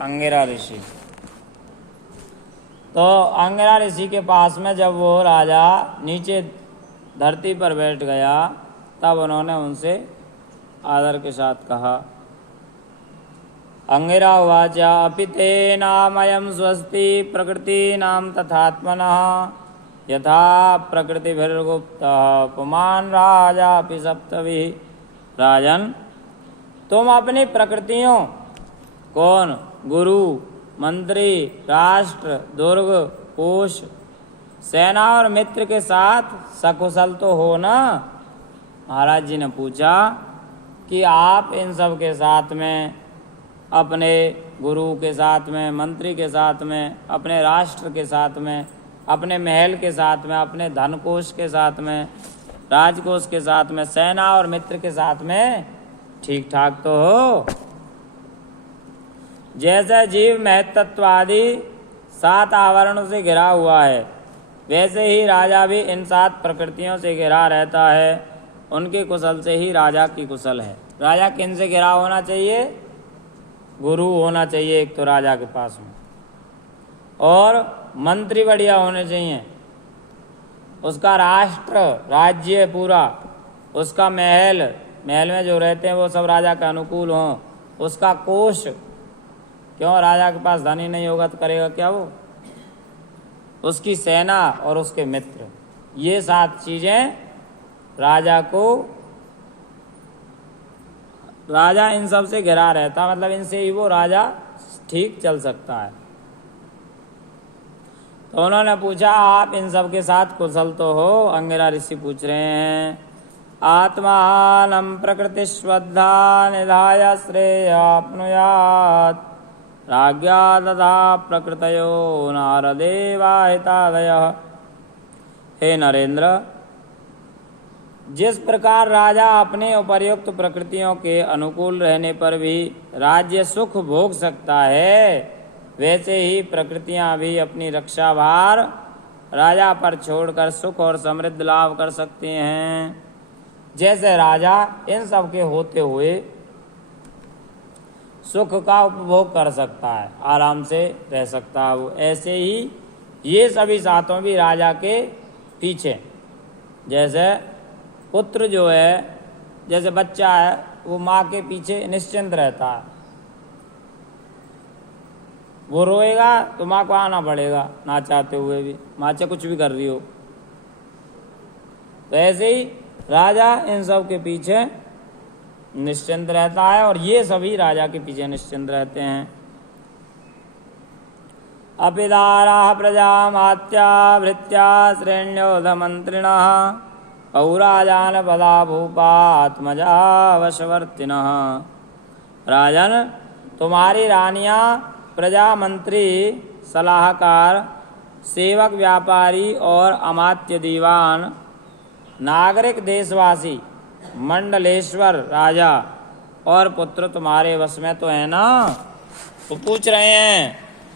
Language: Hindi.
अंगिरा ऋषि। तो अंगिरा ऋषि के पास में जब वो राजा नीचे धरती पर बैठ गया तब उन्होंने उनसे आदर के साथ कहा, अंगिरा उवाच अपि तेनामयं स्वस्ति प्रकृतीनां तथात्मनः यथा प्रकृतिभिर्गुप्तः पुमान् राजापि सप्तभिः। राजन, तुम अपनी प्रकृतियों कौन गुरु, मंत्री, राष्ट्र, दुर्ग, कोश, सेना और मित्र के साथ सकुशल तो हो ना। महाराज जी ने पूछा कि आप इन सब के साथ में, अपने गुरु के साथ में, मंत्री के साथ में, अपने राष्ट्र के साथ में, अपने महल के साथ में, अपने धनकोश के साथ में, राजकोष के साथ में, सेना और मित्र के साथ में ठीक ठाक तो हो। जैसे जीव महत्त्वादि 7 आवरणों से घिरा हुआ है, वैसे ही राजा भी इन 7 प्रकृतियों से घिरा रहता है। उनके कुशल से ही राजा की कुशल है। राजा किन से घिरा होना चाहिए? गुरु होना चाहिए एक तो राजा के पास में, और मंत्री बढ़िया होने चाहिए, उसका राष्ट्र, राज्य पूरा, उसका महल में जो रहते हैं वो सब राजा के अनुकूल हों, उसका कोष, क्यों राजा के पास धन ही नहीं होगा तो करेगा क्या वो, उसकी सेना और उसके मित्र, ये 7 चीजें राजा को, राजा इन सब से घिरा रहता, मतलब इनसे ही वो राजा ठीक चल सकता है। तो उन्होंने पूछा आप इन सब के साथ कुशल तो हो? अंगिरा ऋषि पूछ रहे हैं, आत्मानं प्रकृति श्रद्धा निधाय श्रेयाप्नुयात् राज्ञा तथा प्रकृतयो नारदेवाहितादयः। हे नरेंद्र, जिस प्रकार राजा अपने उपर्युक्त प्रकृतियों के अनुकूल रहने पर भी राज्य सुख भोग सकता है, वैसे ही प्रकृतियां भी अपनी रक्षा भार राजा पर छोड़कर सुख और समृद्धि लाभ कर सकते हैं। जैसे राजा इन सब के होते हुए सुख का उपभोग कर सकता है, आराम से रह सकता है वो, ऐसे ही ये सभी 7 भी राजा के पीछे। जैसे पुत्र जो है, जैसे बच्चा है, वो माँ के पीछे निश्चिंत रहता है, वो रोएगा तो माँ को आना पड़ेगा ना चाहते हुए भी, माँ चाहे कुछ भी कर रही हो। तो ऐसे ही राजा इन सब के पीछे निश्चिंत रहता है, और ये सभी राजा के पीछे निश्चिंत रहते हैं। अपिदारा प्रजामात्या भृत्या श्रेण्योध मंत्रिणः पौराजान पदा भूपात्मजा वशवर्तिनः। राजन, तुम्हारी रानियां, प्रजा, मंत्री, सलाहकार, सेवक, व्यापारी और अमात्य दीवान, नागरिक, देशवासी, मंडलेश्वर राजा और पुत्र तुम्हारे वश में तो है ना? वो पूछ रहे हैं